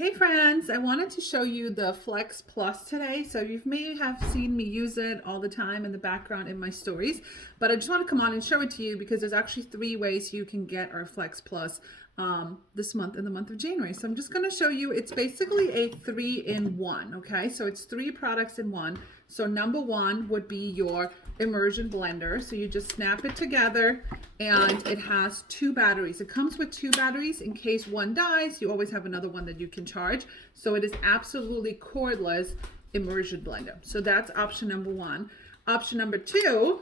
Hey friends, I wanted to show you the Flex Plus today. So you may have seen me use it all the time in the background in my stories, but I just want to come on and show it to you because there's actually 3 ways you can get our Flex Plus this month, in the month of January. So I'm just going to show you, it's basically a 3-in-1, okay? So it's 3 products in one. So number 1 would be your Immersion blender. So you just snap it together and it has 2 batteries. It comes with 2 batteries in case one dies. You always have another one that you can charge. So it is absolutely cordless Immersion blender. So that's option number 1. Option number 2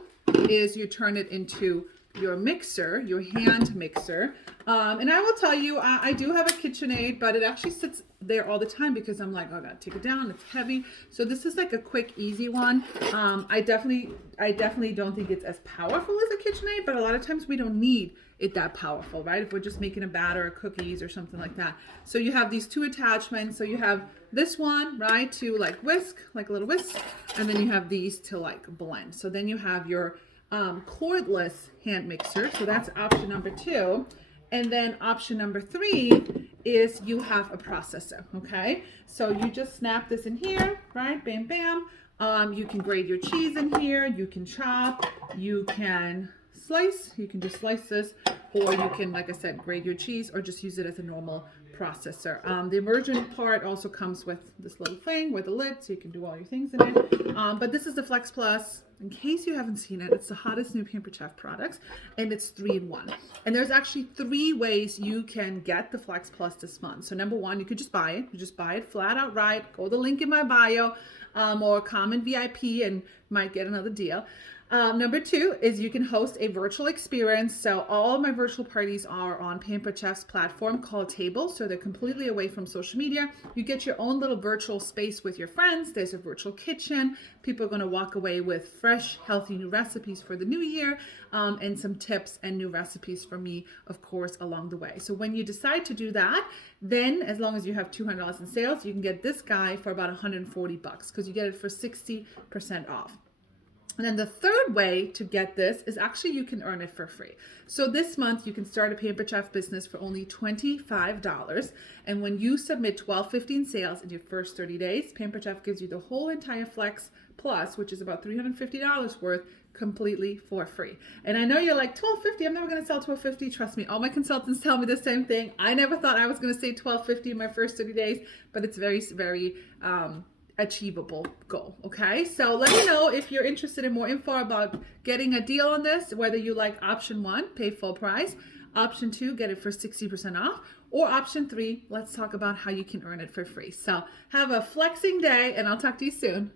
is you turn it into your mixer, your hand mixer. And I will tell you, I do have a KitchenAid, but it actually sits there all the time because I'm like, oh, I gotta take it down, it's heavy. So this is like a quick, easy one. I definitely don't think it's as powerful as a KitchenAid, but a lot of times we don't need it that powerful, right? If we're just making a batter or cookies or something like that. So you have these 2 attachments. So you have this one, right, to like whisk, like a little whisk, and then you have these to like blend. So then you have your cordless hand mixer. So that's option number 2. And then option number 3 is you have a processor, okay? So you just snap this in here, right? Bam, bam. You can grate your cheese in here. You can chop. You can slice. You can just slice this, or you can, like I said, grate your cheese or just use it as a normal processor. The Immersion part also comes with this little thing with a lid, so you can do all your things in it. But this is the Flex Plus. In case you haven't seen it, it's the hottest new Pampered Chef products, and it's 3-in-1. And there's actually 3 ways you can get the Flex Plus this month. So number 1, you could just buy it. You just buy it flat out right. Go to the link in my bio, or comment VIP and might get another deal. Number 2 is you can host a virtual experience. So all of my virtual parties are on Pampered Chef's platform called Table. So they're completely away from social media. You get your own little virtual space with your friends. There's a virtual kitchen. People are going to walk away with fresh, healthy new recipes for the new year, and some tips and new recipes from me, of course, along the way. So when you decide to do that, then as long as you have $200 in sales, you can get this guy for about $140 because you get it for 60% off. And then the 3rd way to get this is actually you can earn it for free. So this month you can start a Pampered Chef business for only $25. And when you submit $12.50 in sales in your first 30 days, Pampered Chef gives you the whole entire Flex Plus, which is about $350 worth, completely for free. And I know you're like, $12.50, I'm never going to sell $12.50. Trust me, all my consultants tell me the same thing. I never thought I was going to say $12.50 in my first 30 days, but it's very, very achievable goal. Okay, so let me know if you're interested in more info about getting a deal on this, whether you like option 1, pay full price, option 2, get it for 60% off, or option 3, let's talk about how you can earn it for free. So have a flexing day, and I'll talk to you soon.